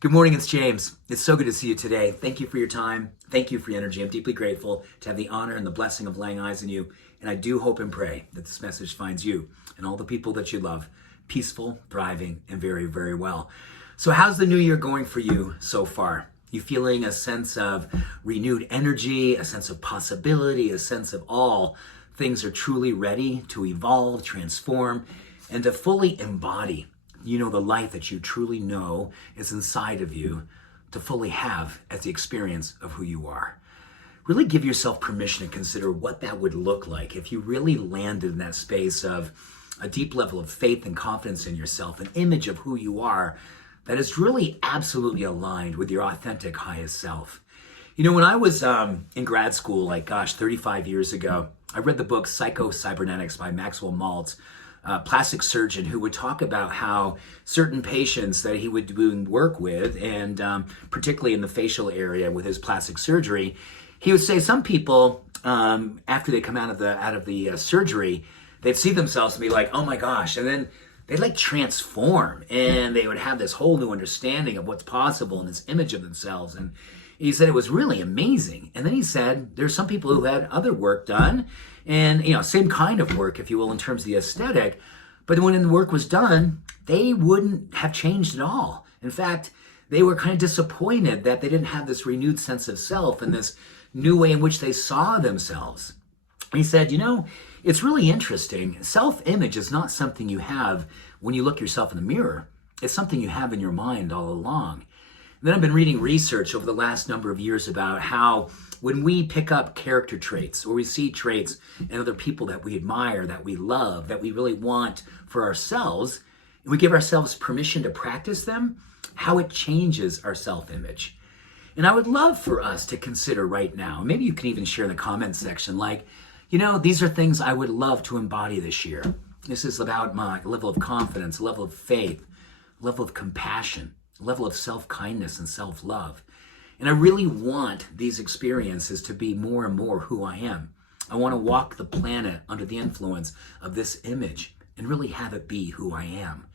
Good morning, it's James. It's so good to see you today. Thank you for your time. Thank you for your energy. I'm deeply grateful to have the honor and the blessing of laying eyes on you. And I do hope and pray that this message finds you and all the people that you love peaceful, thriving, and very, very well. So how's the new year going for you so far? You feeling a sense of renewed energy, a sense of possibility, a sense of all things are truly ready to evolve, transform, and to fully embody the life that you truly know is inside of you to fully have as the experience of who you are. Really give yourself permission to consider what that would look like if you really landed in that space of a deep level of faith and confidence in yourself, an image of who you are that is really absolutely aligned with your authentic highest self. When I was in grad school, 35 years ago, I read the book Psychocybernetics by Maxwell Maltz, a plastic surgeon who would talk about how certain patients that he would do work with, and particularly in the facial area with his plastic surgery, he would say some people, after they come out of the surgery, they'd see themselves and be like, oh my gosh, and then they'd transform, and they would have this whole new understanding of what's possible and this image of themselves. And he said it was really amazing. And then he said there's some people who had other work done, and same kind of work, if you will, in terms of the aesthetic, but when the work was done, they wouldn't have changed at all. In fact, they were kind of disappointed that they didn't have this renewed sense of self and this new way in which they saw themselves. And he said, it's really interesting. Self-image is not something you have when you look yourself in the mirror. It's something you have in your mind all along. And then I've been reading research over the last number of years about how when we pick up character traits or we see traits in other people that we admire, that we love, that we really want for ourselves, and we give ourselves permission to practice them, how it changes our self-image. And I would love for us to consider right now, maybe you can even share in the comments section, these are things I would love to embody this year. This is about my level of confidence, level of faith, level of compassion, level of self-kindness and self-love. And I really want these experiences to be more and more who I am. I want to walk the planet under the influence of this image and really have it be who I am.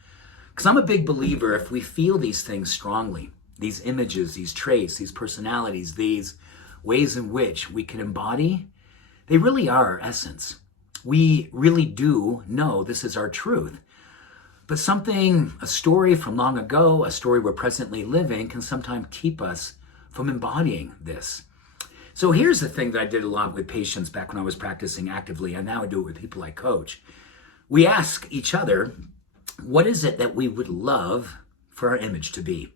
Because I'm a big believer, if we feel these things strongly, these images, these traits, these personalities, these ways in which we can embody, they really are our essence. We really do know this is our truth. But a story from long ago, a story we're presently living, can sometimes keep us from embodying this. So here's the thing that I did a lot with patients back when I was practicing actively, and now I do it with people I coach. We ask each other, what is it that we would love for our image to be?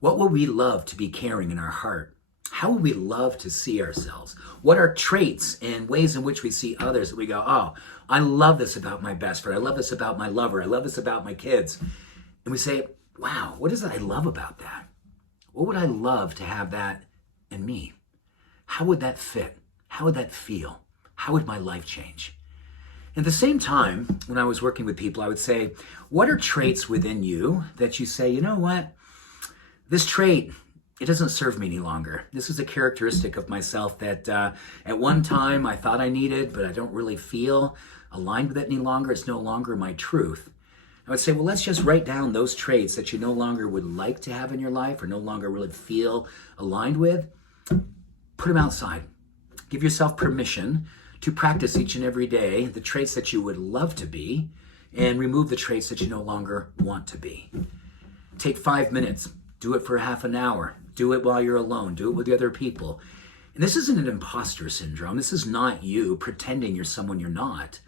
What would we love to be carrying in our heart? How would we love to see ourselves? What are traits and ways in which we see others that we go, oh, I love this about my best friend. I love this about my lover. I love this about my kids. And we say, wow, what is it I love about that? What would I love to have that in me? How would that fit? How would that feel? How would my life change? At the same time, when I was working with people, I would say, what are traits within you that you say, you know what? This trait, it doesn't serve me any longer. This is a characteristic of myself that at one time I thought I needed, but I don't really feel aligned with it any longer. It's no longer my truth. I would say, well, let's just write down those traits that you no longer would like to have in your life or no longer really feel aligned with. Put them outside. Give yourself permission to practice each and every day the traits that you would love to be and remove the traits that you no longer want to be. Take 5 minutes. Do it for half an hour. Do it while you're alone. Do it with the other people. And this isn't an imposter syndrome. This is not you pretending you're someone you're not.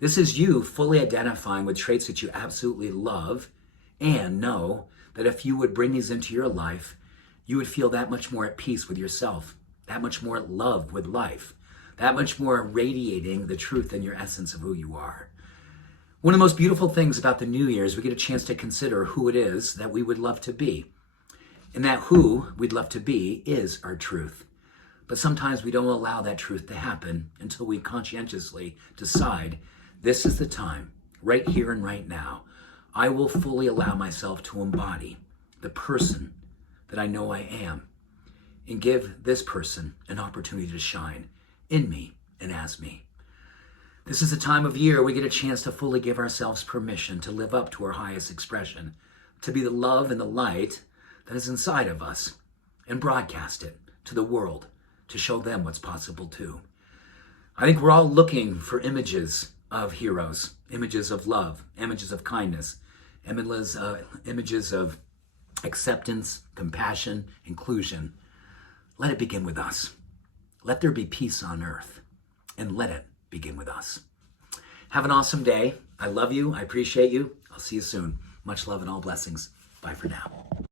This is you fully identifying with traits that you absolutely love and know that if you would bring these into your life, you would feel that much more at peace with yourself, that much more at love with life, that much more radiating the truth and your essence of who you are. One of the most beautiful things about the new year is we get a chance to consider who it is that we would love to be. And that who we'd love to be is our truth. But sometimes we don't allow that truth to happen until we conscientiously decide this is the time, right here and right now, I will fully allow myself to embody the person that I know I am and give this person an opportunity to shine in me and as me. This is a time of year we get a chance to fully give ourselves permission to live up to our highest expression, to be the love and the light that is inside of us and broadcast it to the world to show them what's possible too. I think we're all looking for images of heroes, images of love, images of kindness, images of acceptance, compassion, inclusion. Let it begin with us. Let there be peace on earth, and let it begin with us. Have an awesome day. I love you. I appreciate you. I'll see you soon. Much love and all blessings. Bye for now.